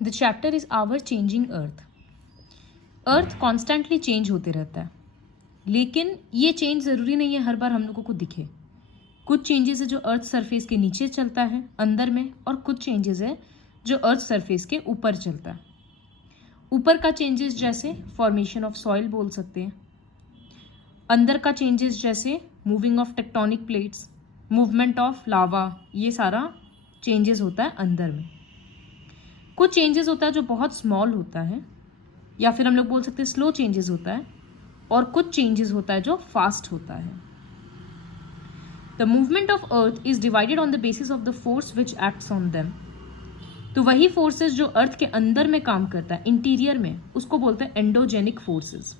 The chapter is our changing earth. Earth constantly change होते रहता है, लेकिन ये चेंज ज़रूरी नहीं है हर बार हम लोगों को दिखे। कुछ चेंजेस है जो अर्थ सरफेस के नीचे चलता है अंदर में, और कुछ चेंजेस है जो अर्थ सरफेस के ऊपर चलता है। ऊपर का चेंजेस जैसे फॉर्मेशन ऑफ सॉइल बोल सकते हैं, अंदर का चेंजेस जैसे moving of tectonic plates, movement of lava, ये सारा चेंजेस होता है अंदर में। कुछ चेंजेस होता है जो बहुत स्मॉल होता है, या फिर हम लोग बोल सकते हैं स्लो चेंजेस होता है, और कुछ चेंजेस होता है जो फास्ट होता है। The movement of earth is divided on the basis of the force which acts on them. तो वही फोर्सेस जो अर्थ के अंदर में काम करता है, इंटीरियर में, उसको बोलते हैं एंडोजेनिक फोर्सेस,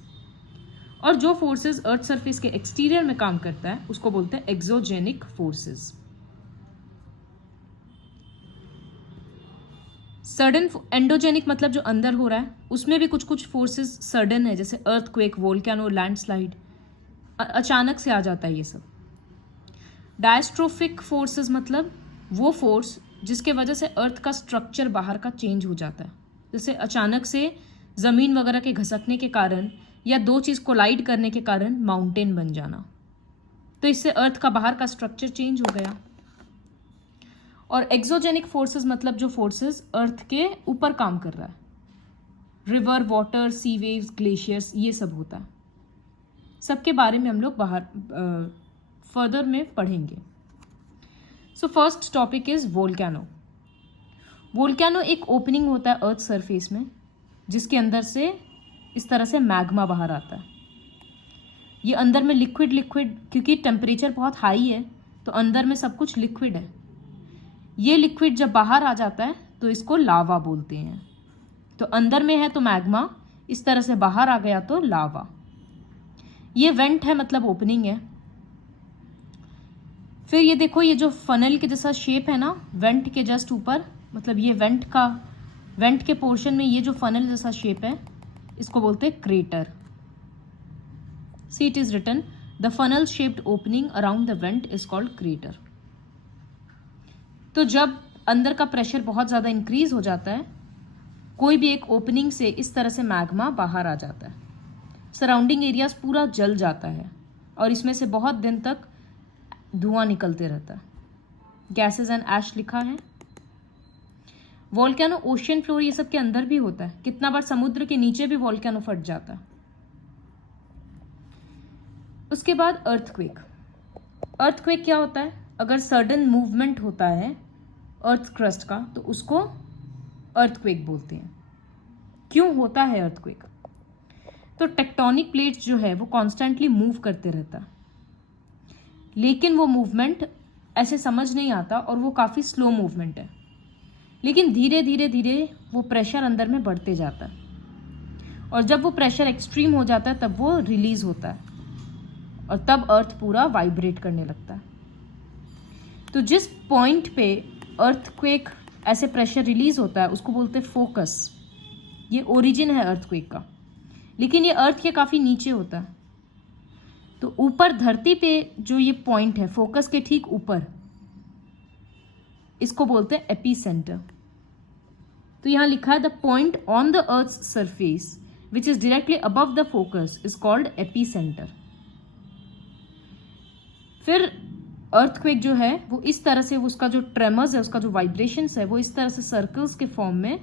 और जो फोर्सेस अर्थ सरफेस के एक्सटीरियर में काम करता है उसको बोलते हैं एक्सोजेनिक फोर्सेस। सडन एंडोजेनिक मतलब जो अंदर हो रहा है, उसमें भी कुछ कुछ फोर्सेस सडन है, जैसे अर्थक्वेक, वोल्केनो, लैंडस्लाइड, अचानक से आ जाता है ये सब। डायस्ट्रोफिक फोर्सेस मतलब वो फोर्स जिसके वजह से अर्थ का स्ट्रक्चर बाहर का चेंज हो जाता है, जैसे अचानक से ज़मीन वगैरह के घसकने के कारण या दो चीज़ कोलाइड करने के कारण माउंटेन बन जाना, तो इससे अर्थ का बाहर का स्ट्रक्चर चेंज हो गया। और एक्सोजेनिक फोर्सेस मतलब जो फोर्सेस अर्थ के ऊपर काम कर रहा है, रिवर, वाटर, सी वेव्स, ग्लेशियर्स, ये सब होता है। सबके बारे में हम लोग बाहर फर्दर में पढ़ेंगे। So first topic is volcano. Volcano एक ओपनिंग होता है अर्थ सरफेस में, जिसके अंदर से इस तरह से मैग्मा बाहर आता है। ये अंदर में लिक्विड, क्योंकि टेम्परेचर बहुत हाई है तो अंदर में सब कुछ लिक्विड है। ये लिक्विड जब बाहर आ जाता है तो इसको लावा बोलते हैं। तो अंदर में है तो मैग्मा, इस तरह से बाहर आ गया तो लावा। ये वेंट है मतलब ओपनिंग है। फिर ये देखो, ये जो फनल के जैसा शेप है ना, वेंट के जस्ट ऊपर, मतलब ये वेंट के पोर्शन में ये जो फनल जैसा शेप है, इसको बोलते हैं crater. See it is written, the funnel shaped opening around the vent is called crater. तो जब अंदर का प्रेशर बहुत ज़्यादा इंक्रीज हो जाता है, कोई भी एक ओपनिंग से इस तरह से मैग्मा बाहर आ जाता है। सराउंडिंग एरियाज पूरा जल जाता है और इसमें से बहुत दिन तक धुआं निकलते रहता है। गैसेस एंड ऐश लिखा है। वोल्केनो ओशियन फ्लोर ये सब के अंदर भी होता है। कितना बार समुद्र के नीचे भी वोल्केनो फट जाता है। उसके बाद अर्थक्वेक। अर्थक्वेक क्या होता है? अगर सडन मूवमेंट होता है अर्थ क्रस्ट का तो उसको अर्थक्वेक बोलते हैं। क्यों होता है अर्थक्वेक? तो टेक्टोनिक प्लेट्स जो है वो कॉन्स्टेंटली मूव करते रहता है, लेकिन वो मूवमेंट ऐसे समझ नहीं आता और वो काफ़ी स्लो मूवमेंट है, लेकिन धीरे धीरे धीरे वो प्रेशर अंदर में बढ़ते जाता है, और जब वो प्रेशर एक्सट्रीम हो जाता है तब वो रिलीज होता है और तब अर्थ पूरा वाइब्रेट करने लगता है। तो जिस पॉइंट पे अर्थक्वेक ऐसे प्रेशर रिलीज होता है उसको बोलते हैं फोकस। ये ओरिजिन है अर्थक्वेक का, लेकिन ये अर्थ के काफ़ी नीचे होता है। तो ऊपर धरती पे जो ये पॉइंट है फोकस के ठीक ऊपर, इसको बोलते हैं एपीसेंटर। तो यहाँ लिखा है the point on the earth surface which is directly above the focus is called epicentre. फिर अर्थक्वेक जो है वो इस तरह से, उसका जो ट्रेमर्स है, उसका जो वाइब्रेशंस है, वो इस तरह से सर्कल्स के फॉर्म में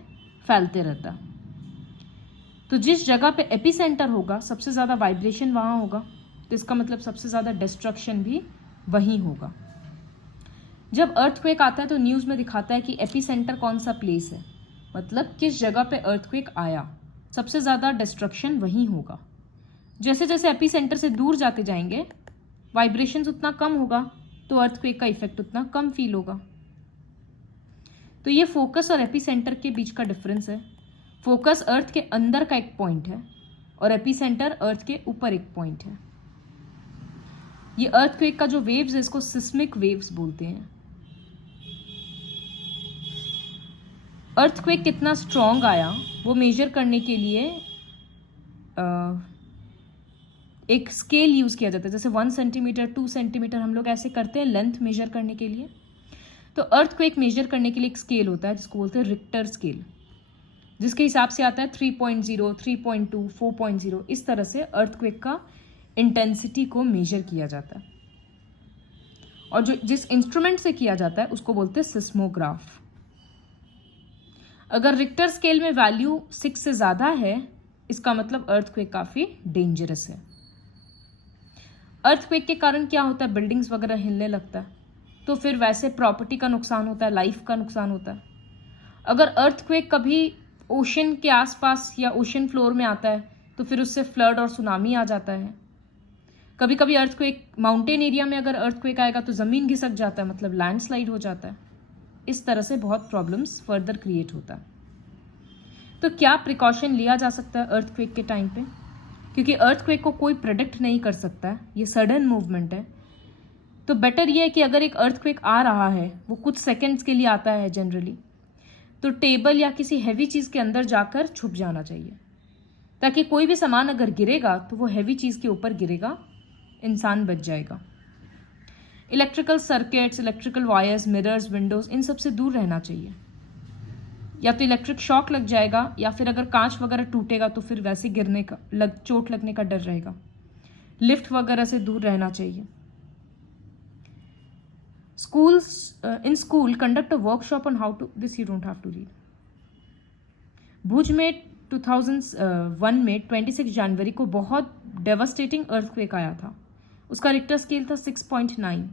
फैलते रहता। तो जिस जगह पे एपीसेंटर होगा सबसे ज़्यादा वाइब्रेशन वहाँ होगा, तो इसका मतलब सबसे ज़्यादा डिस्ट्रक्शन भी वहीं होगा। जब अर्थक्वेक आता है तो न्यूज़ में दिखाता है कि एपीसेंटर कौन सा प्लेस है, मतलब किस जगह पे अर्थक्वेक आया, सबसे ज़्यादा डिस्ट्रक्शन वहीं होगा। जैसे जैसे एपीसेंटर से दूर जाते जाएंगे वाइब्रेशंस उतना कम होगा, तो अर्थक्वेक का इफेक्ट उतना कम फील होगा। तो ये फोकस और एपीसेंटर के बीच का डिफरेंस है। फोकस अर्थ के अंदर का एक पॉइंट है और एपीसेंटर अर्थ के ऊपर एक पॉइंट है। ये अर्थक्वेक का जो वेव्स है इसको सिस्मिक वेव्स बोलते हैं। अर्थक्वेक कितना स्ट्रॉन्ग आया वो मेजर करने के लिए एक स्केल यूज़ किया जाता है, जैसे 1 सेंटीमीटर 2 सेंटीमीटर हम लोग ऐसे करते हैं लेंथ मेजर करने के लिए। तो अर्थक्वेक मेजर करने के लिए एक स्केल होता है जिसको बोलते हैं रिक्टर स्केल। जिसके हिसाब से आता है 3.0, 3.2, 4.0, इस तरह से अर्थक्वेक का इंटेंसिटी को मेजर किया जाता है। और जो जिस इंस्ट्रूमेंट से किया जाता है उसको बोलते हैं सिस्मोग्राफ। अगर रिक्टर स्केल में वैल्यू 6 से ज़्यादा है, इसका मतलब अर्थक्वेक काफ़ी डेंजरस है। अर्थक्वेक के कारण क्या होता है, बिल्डिंग्स वगैरह हिलने लगता है, तो फिर वैसे प्रॉपर्टी का नुकसान होता है, लाइफ का नुकसान होता है। अगर अर्थक्वेक कभी ओशन के आसपास या ओशन फ्लोर में आता है तो फिर उससे फ्लड और सुनामी आ जाता है। कभी कभी अर्थक्वेक माउंटेन एरिया में अगर अर्थक्वेक आएगा तो ज़मीन घिसक जाता है, मतलब लैंडस्लाइड हो जाता है। इस तरह से बहुत प्रॉब्लम्स फर्दर क्रिएट होता है। तो क्या प्रिकॉशन लिया जा सकता है अर्थक्वेक के टाइम पे? क्योंकि अर्थक्वेक को कोई प्रेडिक्ट नहीं कर सकता है, ये सडन मूवमेंट है। तो बेटर ये है कि अगर एक अर्थक्वेक आ रहा है, वो कुछ सेकेंड्स के लिए आता है जनरली, तो टेबल या किसी हैवी चीज़ के अंदर जाकर छुप जाना चाहिए, ताकि कोई भी सामान अगर गिरेगा तो वो हैवी चीज़ के ऊपर गिरेगा, इंसान बच जाएगा। Electrical circuits, electrical wires, mirrors, windows, इन सब से दूर रहना चाहिए। या तो इलेक्ट्रिक शॉक लग जाएगा, या फिर अगर कांच वगैरह टूटेगा तो फिर वैसे गिरने का चोट लगने का डर रहेगा। लिफ्ट वगैरह से दूर रहना चाहिए। Schools in school conduct a workshop on how to, this you don't have to read. भुज में 2001 में 26 जनवरी को बहुत डेवास्टेटिंग अर्थक्वेक आया था। उसका रिक्टर स्केल था 6.9।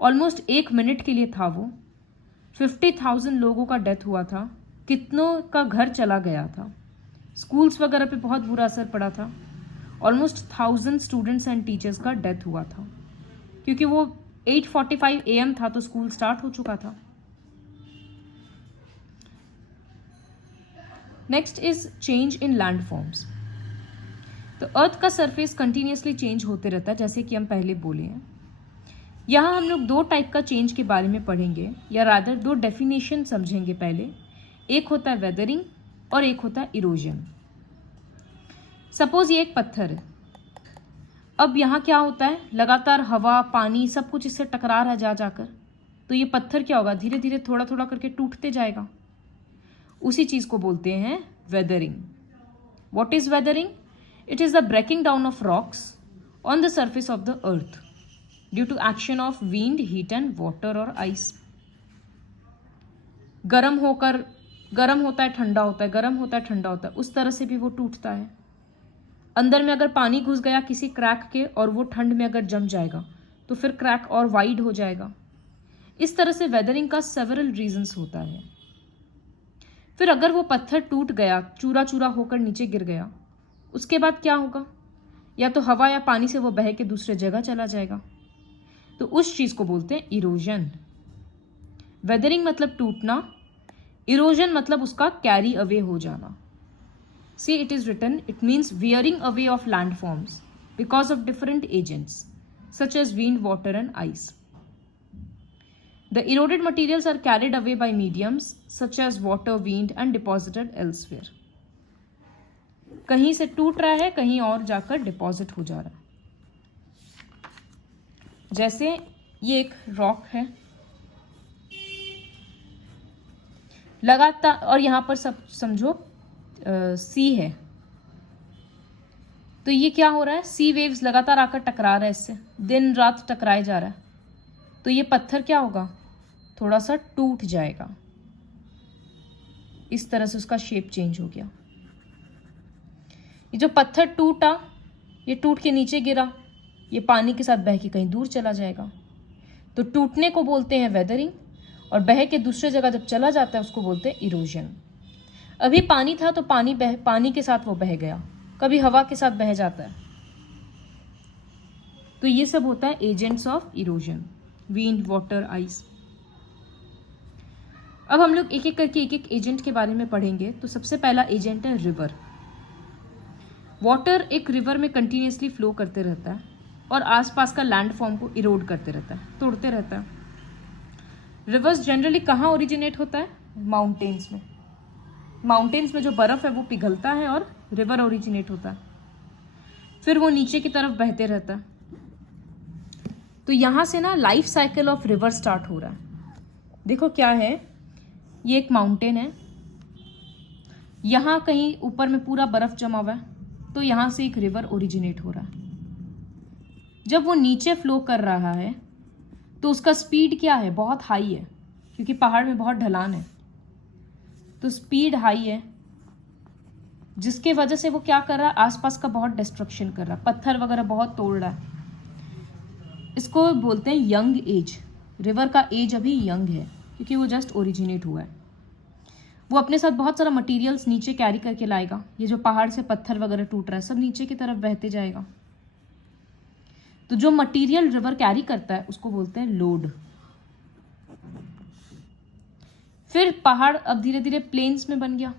ऑलमोस्ट 1 मिनट के लिए था वो। 50,000 लोगों का डेथ हुआ था, कितनों का घर चला गया था, स्कूल्स वगैरह पे बहुत बुरा असर पड़ा था। ऑलमोस्ट 1000 स्टूडेंट्स एंड टीचर्स का डेथ हुआ था, क्योंकि वो 8:45 AM था तो स्कूल स्टार्ट हो चुका था। Next is change in land forms. तो अर्थ का सरफेस कंटिन्यूसली चेंज होते रहता है, जैसे कि हम पहले बोले हैं। यहाँ हम लोग 2 टाइप का चेंज के बारे में पढ़ेंगे, या रादर 2 डेफिनेशन समझेंगे पहले। एक होता है वेदरिंग और एक होता है इरोजन। सपोज ये एक पत्थर है। अब यहाँ क्या होता है, लगातार हवा, पानी, सब कुछ इससे टकरा रहा है जा जाकर, तो ये पत्थर क्या होगा, धीरे धीरे थोड़ा थोड़ा करके टूटते जाएगा। उसी चीज़ को बोलते हैं weathering. What is weathering? It is the breaking down of rocks on the surface of the earth due to action of wind, heat and water और आइस। गर्म होता है, ठंडा होता है, गर्म होता है, ठंडा होता है, उस तरह से भी वो टूटता है। अंदर में अगर पानी घुस गया किसी क्रैक के और वो ठंड में अगर जम जाएगा तो फिर क्रैक और वाइड हो जाएगा। इस तरह से वेदरिंग का सेवरल रीजंस होता है। फिर अगर वो पत्थर टूट गया, चूरा चूरा होकर नीचे गिर गया, उसके बाद क्या होगा? या तो हवा या पानी से वो बह के दूसरे जगह चला जाएगा, तो उस चीज को बोलते हैं इरोजन। वेदरिंग मतलब टूटना, इरोजन मतलब उसका कैरी अवे हो जाना। See, it is written, it means wearing away of landforms because of different agents such as wind, water and ice. The eroded materials are carried away by mediums such as water, wind and deposited elsewhere. कहीं से टूट रहा है, कहीं और जाकर deposit हो जा रहा है। जैसे ये एक रॉक है लगातार, और यहाँ पर सब समझो सी है, तो ये क्या हो रहा है, सी वेव्स लगातार आकर टकरा रहा है, इससे दिन रात टकराए जा रहा है, तो ये पत्थर क्या होगा, थोड़ा सा टूट जाएगा। इस तरह से उसका शेप चेंज हो गया। ये जो पत्थर टूटा, ये टूट के नीचे गिरा, ये पानी के साथ बह के कहीं दूर चला जाएगा, तो टूटने को बोलते हैं वेदरिंग, और बह के दूसरे जगह जब चला जाता है उसको बोलते हैं इरोजन। अभी पानी था तो पानी के साथ वो बह गया, कभी हवा के साथ बह जाता है, तो ये सब होता है agents of erosion, wind, water, ice. अब हम लोग एक एक करके एक एक एजेंट के बारे में पढ़ेंगे। तो सबसे पहला एजेंट है रिवर। वाटर एक रिवर में कंटिन्यूसली फ्लो करते रहता है और आसपास का लैंड फॉर्म को इरोड करते रहता है, तोड़ते रहता है। रिवर्स जनरली कहाँ ओरिजिनेट होता है? माउंटेन्स में। माउंटेन्स में जो बर्फ है वो पिघलता है और रिवर ओरिजिनेट होता है, फिर वो नीचे की तरफ बहते रहता है। तो यहाँ से ना life cycle of river start हो रहा है। देखो क्या है, ये एक माउंटेन है, यहाँ कहीं ऊपर में पूरा बर्फ जमा हुआ है, तो यहाँ से एक रिवर ओरिजिनेट हो रहा है। जब वो नीचे फ्लो कर रहा है तो उसका स्पीड क्या है, बहुत हाई है, क्योंकि पहाड़ में बहुत ढलान है, तो स्पीड हाई है, जिसके वजह से वो क्या कर रहा है, आसपास का बहुत डिस्ट्रक्शन कर रहा है, पत्थर वगैरह बहुत तोड़ रहा है। इसको बोलते हैं यंग एज। रिवर का एज अभी यंग है, क्योंकि वो जस्ट ओरिजिनेट हुआ है। वो अपने साथ बहुत सारा मटेरियल्स नीचे कैरी करके लाएगा। ये जो पहाड़ से पत्थर वगैरह टूट रहा है, सब नीचे की तरफ बहते जाएगा। तो जो मटेरियल रिवर कैरी करता है उसको बोलते हैं लोड। फिर पहाड़ अब धीरे धीरे प्लेन्स में बन गया,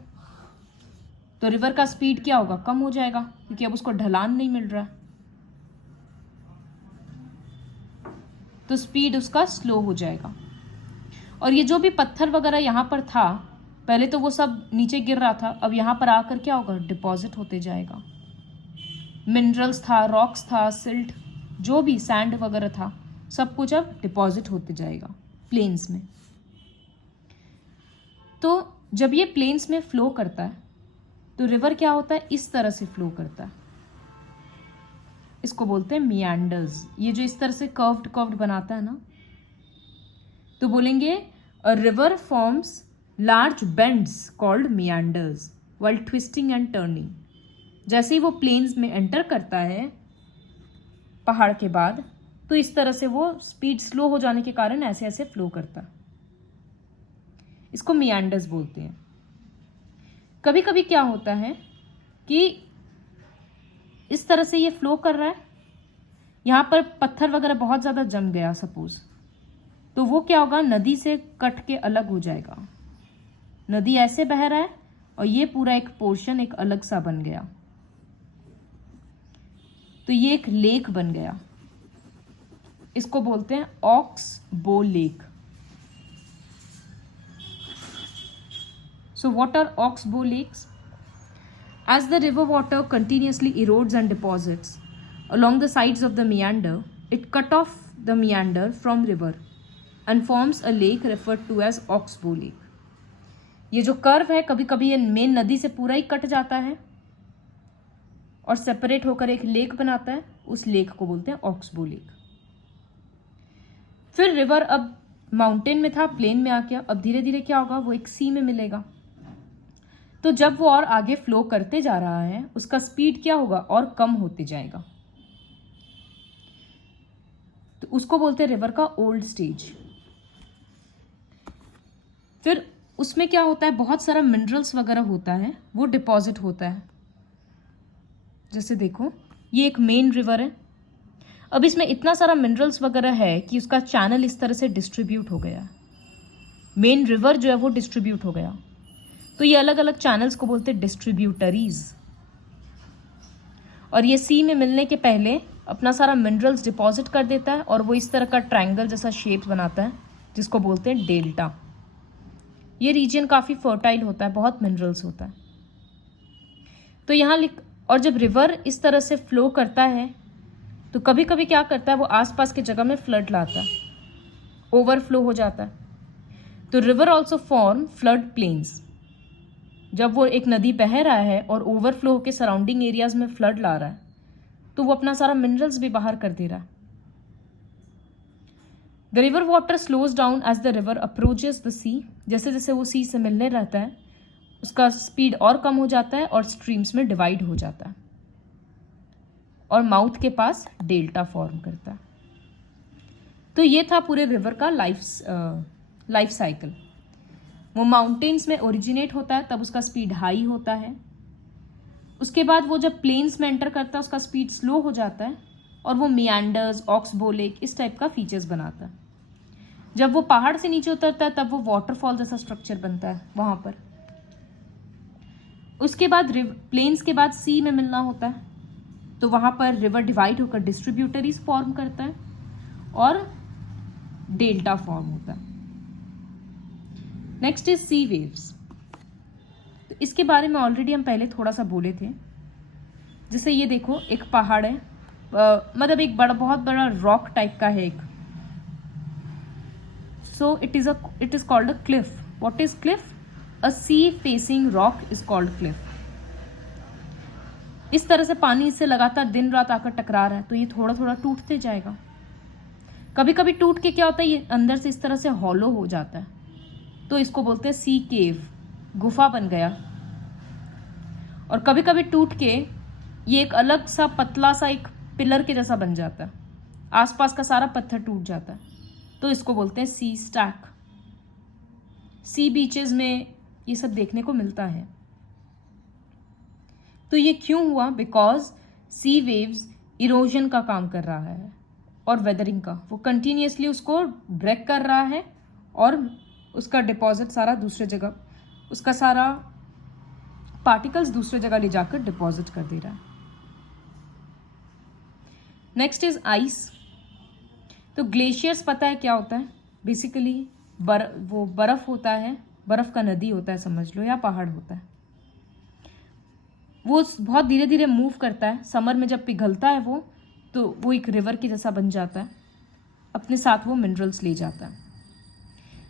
तो रिवर का स्पीड क्या होगा, कम हो जाएगा, क्योंकि अब उसको ढलान नहीं मिल रहा है, तो स्पीड उसका स्लो हो जाएगा। और ये जो भी पत्थर वगैरह यहाँ पर था, पहले तो वो सब नीचे गिर रहा था, अब यहाँ पर आकर क्या होगा, डिपॉजिट होते जाएगा। मिनरल्स था, रॉक्स था, सिल्ट, जो भी सैंड वगैरह था, सब कुछ अब डिपॉजिट होते जाएगा प्लेन्स में। तो जब ये प्लेन्स में फ्लो करता है तो रिवर क्या होता है, इस तरह से फ्लो करता है। इसको बोलते हैं मियांडर्स। ये जो इस तरह से कर्व्ड बनाता है ना, तो बोलेंगे a river forms large bends called meanders while twisting and turning. जैसे ही वो प्लेन्स में एंटर करता है पहाड़ के बाद, तो इस तरह से वो स्पीड स्लो हो जाने के कारण ऐसे ऐसे फ्लो करता है। इसको मियांडर्स बोलते हैं। कभी कभी क्या होता है कि इस तरह से ये फ्लो कर रहा है, यहाँ पर पत्थर वगैरह बहुत ज़्यादा जम गया सपोज, तो वो क्या होगा, नदी से कट के अलग हो जाएगा। नदी ऐसे बह रहा है और ये पूरा एक पोर्शन एक अलग सा बन गया, तो ये एक लेक बन गया। इसको बोलते हैं ऑक्स बो lake. So what are oxbow lakes? As the river water continuously erodes and deposits along the sides of the meander, it cut off the meander from river and forms a lake referred to as oxbow lake. ये जो curve है, कभी कभी ये main नदी से पूरा ही cut जाता है और सेपरेट होकर एक लेक बनाता है, उस लेक को बोलते हैं ऑक्सबो लेक। फिर रिवर अब माउंटेन में था, प्लेन में आ गया, अब धीरे धीरे क्या होगा, वो एक सी में मिलेगा। तो जब वो और आगे फ्लो करते जा रहा है, उसका स्पीड क्या होगा, और कम होते जाएगा, तो उसको बोलते हैं रिवर का ओल्ड स्टेज। फिर उसमें क्या होता है, बहुत सारा मिनरल्स वगैरह होता है, वो डिपॉजिट होता है। जैसे देखो, ये एक मेन रिवर है, अब इसमें इतना सारा मिनरल्स वगैरह है कि उसका चैनल इस तरह से डिस्ट्रीब्यूट हो गया। मेन रिवर जो है वो डिस्ट्रीब्यूट हो गया, तो ये अलग अलग चैनल्स को बोलते हैं डिस्ट्रीब्यूटरीज। और ये सी में मिलने के पहले अपना सारा मिनरल्स डिपॉजिट कर देता है और वो इस तरह का ट्रायंगल जैसा शेप बनाता है, जिसको बोलते हैं डेल्टा। ये रीजन काफ़ी फर्टाइल होता है, बहुत मिनरल्स होता है। तो यहाँ और जब रिवर इस तरह से फ्लो करता है तो कभी कभी क्या करता है, वो आसपास के जगह में फ्लड लाता है, ओवरफ्लो हो जाता है। तो river also form flood plains. जब वो एक नदी बह रहा है और ओवरफ्लो होकर सराउंडिंग एरियाज में फ्लड ला रहा है, तो वो अपना सारा मिनरल्स भी बाहर कर दे रहा है। The river water slows down as the river approaches the sea. जैसे जैसे वो सी से मिलने रहता है, उसका स्पीड और कम हो जाता है और स्ट्रीम्स में डिवाइड हो जाता है और माउथ के पास डेल्टा फॉर्म करता है। तो ये था पूरे रिवर का लाइफ साइकिल। वो माउंटेन्स में ओरिजिनेट होता है, तब उसका स्पीड हाई होता है। उसके बाद वो जब प्लेन्स में एंटर करता है, उसका स्पीड स्लो हो जाता है और वो मियांडर्स, ऑक्सबो लेक, इस टाइप का फीचर्स बनाता है। जब वो पहाड़ से नीचे उतरता है, तब वो वाटरफॉल जैसा स्ट्रक्चर बनता है वहाँ पर। उसके बाद प्लेन्स के बाद सी में मिलना होता है, तो वहाँ पर रिवर डिवाइड होकर डिस्ट्रीब्यूटरीज फॉर्म करता है और डेल्टा फॉर्म होता है। Next is sea waves. तो इसके बारे में ऑलरेडी हम पहले थोड़ा सा बोले थे। जैसे ये देखो, एक पहाड़ है, मतलब एक बहुत बड़ा रॉक टाइप का है एक। So it is called a cliff. What is Cliff? A sea facing rock is called Cliff. इस तरह से पानी इससे लगातार दिन रात आकर टकरा रहा है तो ये थोड़ा थोड़ा टूटते जाएगा। कभी कभी टूट के क्या होता है, ये अंदर से इस तरह से हॉलो हो जाता है, तो इसको बोलते हैं सी केव, गुफा बन गया। और कभी कभी टूट के ये एक अलग सा पतला सा एक पिलर के जैसा बन जाता है, आसपास का सारा पत्थर टूट जाता है, तो इसको बोलते हैं सी स्टैक। सी बीचेस में ये सब देखने को मिलता है। तो ये क्यों हुआ? बिकॉज सी वेव्स इरोजन का काम कर रहा है और वेदरिंग का, वो कंटिन्यूसली उसको ब्रेक कर रहा है और उसका डिपॉजिट सारा दूसरे जगह, उसका सारा पार्टिकल्स दूसरे जगह ले जाकर डिपॉजिट कर दे रहा है। Next is ice. तो ग्लेशियर्स पता है क्या होता है? बेसिकली वो बर्फ होता है, बर्फ का नदी होता है समझ लो, या पहाड़ होता है। वो बहुत धीरे धीरे मूव करता है, समर में जब पिघलता है तो वो एक रिवर के जैसा बन जाता है, अपने साथ वो मिनरल्स ले जाता है।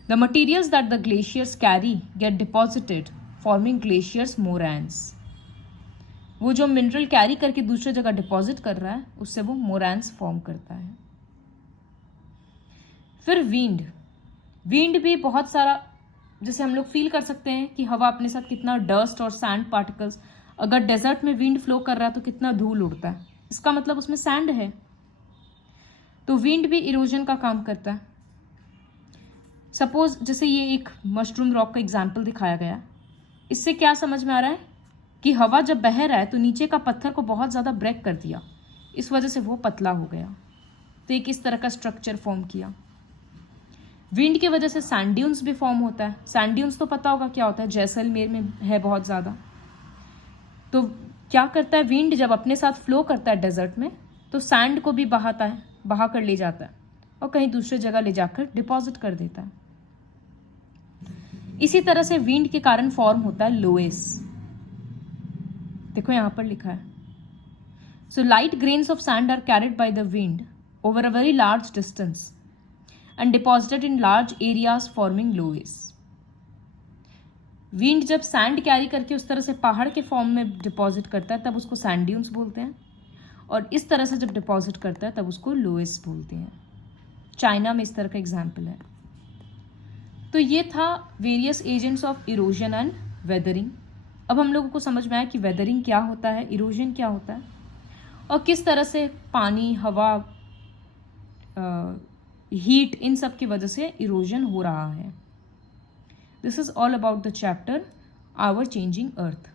The materials that the glaciers carry get deposited forming glaciers moraines. वो जो मिनरल कैरी करके दूसरे जगह डिपॉजिट कर रहा है उससे वो मोरैंस फॉर्म करता है। फिर विंड भी बहुत सारा, जैसे हम लोग फील कर सकते हैं कि हवा अपने साथ कितना डस्ट और सैंड पार्टिकल्स, अगर डेजर्ट में विंड फ्लो कर रहा है तो कितना धूल उड़ता है, इसका मतलब उसमें सैंड है। तो विंड भी इरोजन का काम करता है। सपोज जैसे ये एक मशरूम रॉक का एग्जाम्पल दिखाया गया, इससे क्या समझ में आ रहा है कि हवा जब बह रहा है तो नीचे का पत्थर को बहुत ज़्यादा ब्रेक कर दिया, इस वजह से वो पतला हो गया, तो एक इस तरह का स्ट्रक्चर फॉर्म किया। विंड की वजह से सैंड ड्यून्स भी फॉर्म होता है। सैंड ड्यून्स तो पता होगा क्या होता है, जैसलमेर में है बहुत ज़्यादा। तो क्या करता है विंड, जब अपने साथ फ्लो करता है डेजर्ट में तो सैंड को भी बहाता है, बहा कर ले जाता है और कहीं दूसरे जगह ले जाकर डिपॉजिट कर देता है। इसी तरह से विंड के कारण फॉर्म होता है लोएस। देखो यहां पर लिखा है, so light grains of sand are carried by the wind over a very large distance and deposited in large areas forming loess। Wind जब सैंड कैरी करके उस तरह से पहाड़ के फॉर्म में डिपॉजिट करता है तब उसको सैंड ड्यून्स बोलते हैं, और इस तरह से जब डिपॉजिट करता है तब उसको लोएस बोलते हैं। चाइना में इस तरह का एग्जाम्पल है। तो ये था various agents of erosion and weathering. अब हम लोगों को समझ में आया कि वेदरिंग क्या होता है, इरोजन क्या होता है, और किस तरह से पानी, हवा, हीट, इन सब की वजह से इरोजन हो रहा है। This is all about the chapter our changing earth.